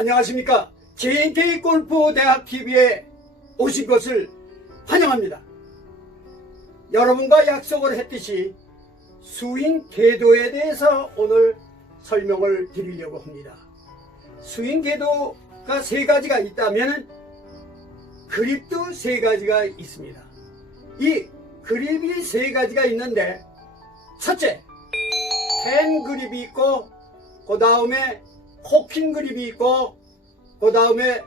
안녕하십니까. JNK 골프 대학 TV에 오신 것을 환영합니다. 여러분과 약속을 했듯이 스윙 궤도에 대해서 오늘 설명을 드리려고 합니다. 스윙 궤도가 세 가지가 있다면 그립도 세 가지가 있습니다. 이 그립이 세 가지가 있는데, 첫째, 펜 그립이 있고, 그 다음에 코킹 그립이 있고, 그 다음에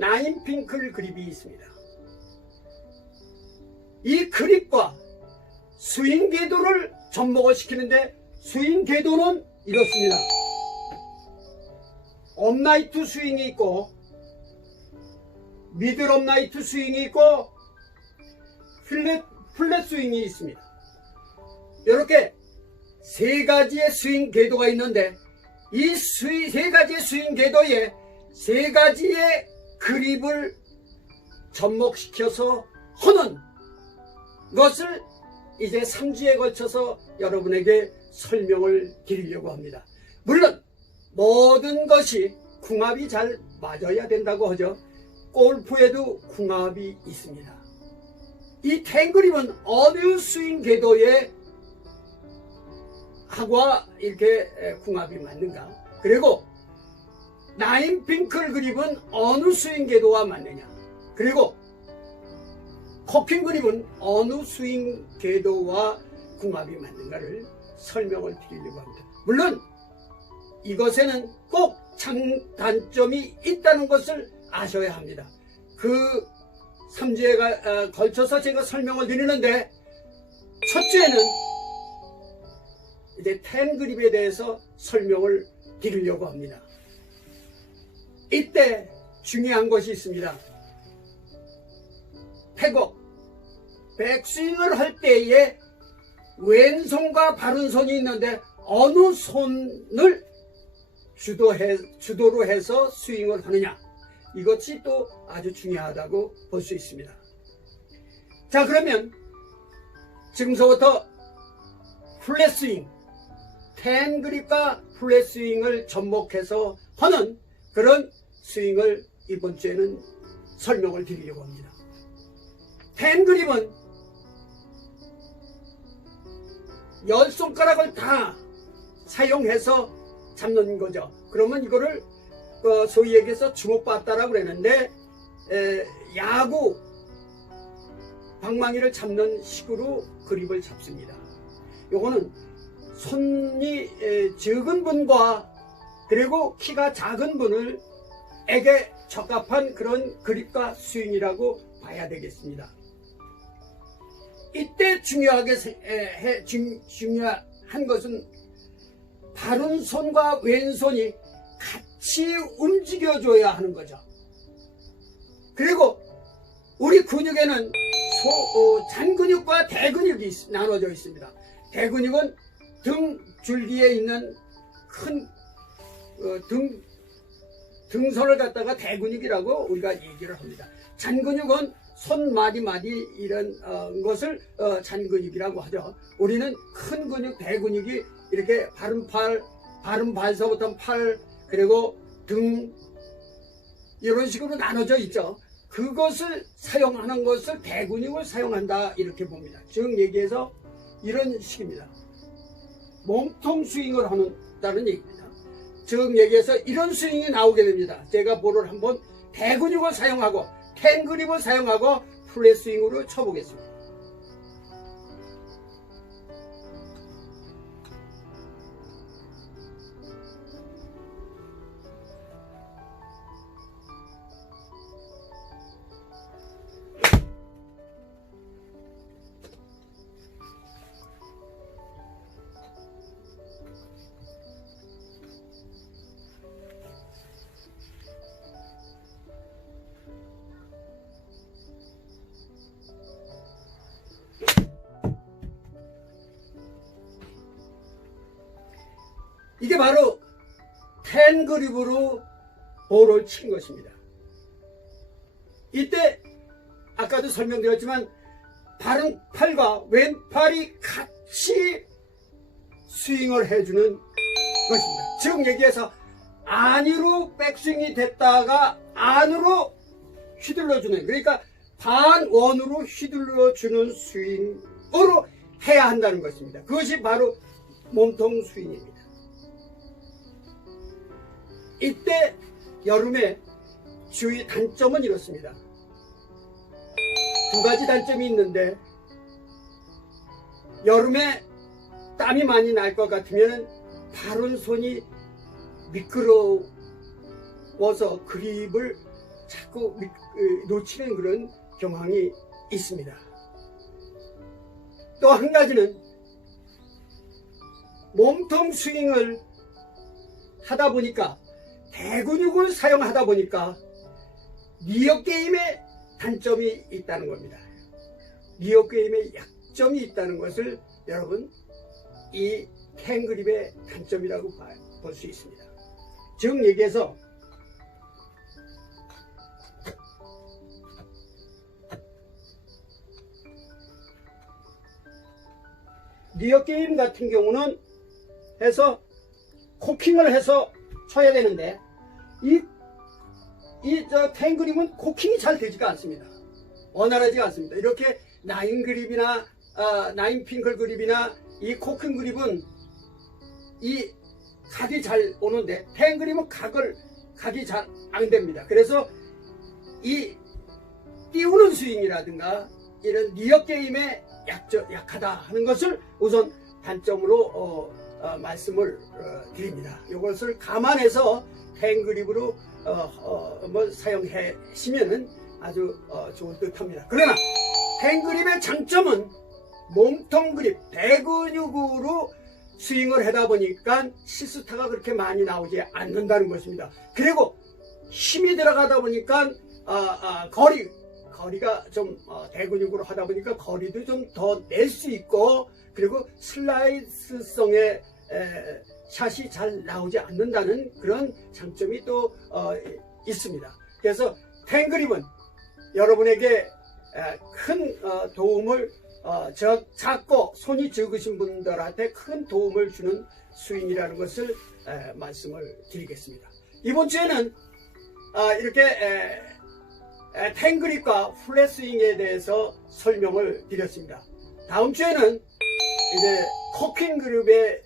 나인핑클 그립이 있습니다. 이 그립과 스윙 궤도를 접목을 시키는데, 스윙 궤도는 이렇습니다. 업라이트 스윙이 있고, 미들 업라이트 스윙이 있고, 플랫 스윙이 있습니다. 이렇게 세 가지의 스윙 궤도가 있는데, 이 세 가지의 스윙 궤도에 세 가지의 그립을 접목시켜서 하는 것을 이제 3주에 걸쳐서 여러분에게 설명을 드리려고 합니다. 물론 모든 것이 궁합이 잘 맞아야 된다고 하죠. 골프에도 궁합이 있습니다. 이 탱그립은 어느 스윙 궤도에 하과 이렇게 궁합이 맞는가? 그리고 나인핑클 그립은 어느 스윙 궤도와 맞느냐? 그리고 코킹 그립은 어느 스윙 궤도와 궁합이 맞는가를 설명을 드리려고 합니다. 물론 이것에는 꼭 장단점이 있다는 것을 아셔야 합니다. 그 3주에 걸쳐서 제가 설명을 드리는데, 첫 주에는 이제 텐 그립에 대해서 설명을 드리려고 합니다. 이때 중요한 것이 있습니다. 백업, 백스윙을 할 때에 왼손과 바른손이 있는데 어느 손을 주도로 해서 스윙을 하느냐, 이것이 또 아주 중요하다고 볼 수 있습니다. 자, 그러면 지금서부터 플랫 스윙, 텐 그립과 플랫 스윙을 접목해서 하는 그런 스윙을 이번 주에는 설명을 드리려고 합니다. 텐 그립은 10손가락을 다 사용해서 잡는 거죠. 그러면 이거를 소위 얘기해서 주먹봤다라고 그랬는데, 야구 방망이를 잡는 식으로 그립을 잡습니다. 요거는 손이 적은 분과 그리고 키가 작은 분에게 적합한 그런 그립과 스윙이라고 봐야 되겠습니다. 이때 중요한 것은 바른 손과 왼손이 같이 움직여줘야 하는 거죠. 그리고 우리 근육에는 잔근육과 대근육이 나눠져 있습니다. 대근육은 등 줄기에 있는 큰 등선을 갖다가 대근육이라고 우리가 얘기를 합니다. 잔근육은 손 마디 이런 것을 잔근육이라고 하죠. 우리는 큰 근육, 대근육이 이렇게 바른 발서부터 팔, 그리고 등, 이런 식으로 나눠져 있죠. 그것을 사용하는 것을 대근육을 사용한다, 이렇게 봅니다. 즉 얘기해서 이런 식입니다. 몸통 스윙을 한다는 얘기입니다. 즉 얘기해서 이런 스윙이 나오게 됩니다. 제가 볼을 한번 대근육을 사용하고 텐 그립을 사용하고 플랫 스윙으로 쳐보겠습니다. 이게 바로 텐 그립으로 볼을 친 것입니다. 이때 아까도 설명드렸지만 바른 팔과 왼팔이 같이 스윙을 해주는 것입니다. 즉 얘기해서 안으로 백스윙이 됐다가 안으로 휘둘러주는, 그러니까 반원으로 휘둘러주는 스윙으로 해야 한다는 것입니다. 그것이 바로 몸통 스윙입니다. 이때 여름에 주의 단점은 이렇습니다. 두 가지 단점이 있는데, 여름에 땀이 많이 날 것 같으면 바른 손이 미끄러워서 그립을 자꾸 놓치는 그런 경향이 있습니다. 또 한 가지는 몸통 스윙을 하다 보니까, 대근육을 사용하다 보니까 니어 게임에 단점이 있다는 겁니다. 니어 게임에 약점이 있다는 것을 여러분, 이 탱그립의 단점이라고 볼 수 있습니다. 즉 얘기해서 니어 게임 같은 경우는 해서 코킹을 해서 쳐야 되는데, 저 탱그립은 코킹이 잘 되지가 않습니다. 원활하지가 않습니다. 이렇게 나인 그립이나 나인 핑클 그립이나 이 코킹 그립은 이 각이 잘 오는데, 탱그립은 각이 잘 안 됩니다. 그래서 이 띄우는 스윙이라든가 이런 니어 게임에 약하다 하는 것을 우선 단점으로 말씀을 드립니다. 이것을 감안해서 탱그립으로 사용하시면 아주 좋은 듯합니다. 그러나 탱그립의 장점은 몸통 그립, 대근육으로 스윙을 하다 보니까 실수타가 그렇게 많이 나오지 않는다는 것입니다. 그리고 힘이 들어가다 보니까 거리가 좀 대근육으로 하다 보니까 거리도 좀 더 낼 수 있고, 그리고 슬라이스성의 샷이 잘 나오지 않는다는 그런 장점이 또 있습니다. 그래서 탱그립은 여러분에게 큰 도움을, 작고 손이 적으신 분들한테 큰 도움을 주는 스윙이라는 것을 말씀을 드리겠습니다. 이번 주에는 이렇게 탱그립과 플랫 스윙에 대해서 설명을 드렸습니다. 다음 주에는 이제 코킹 그립에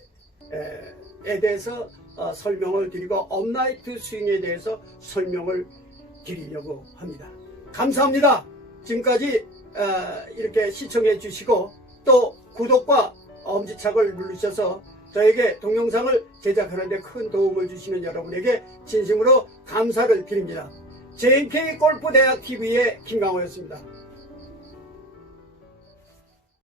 대해서 설명을 드리고 업라이트 스윙에 대해서 설명을 드리려고 합니다. 감사합니다. 지금까지 이렇게 시청해 주시고 또 구독과 엄지척을 누르셔서 저에게 동영상을 제작하는 데 큰 도움을 주시는 여러분에게 진심으로 감사를 드립니다. JNK 골프대학 TV의 김강호였습니다.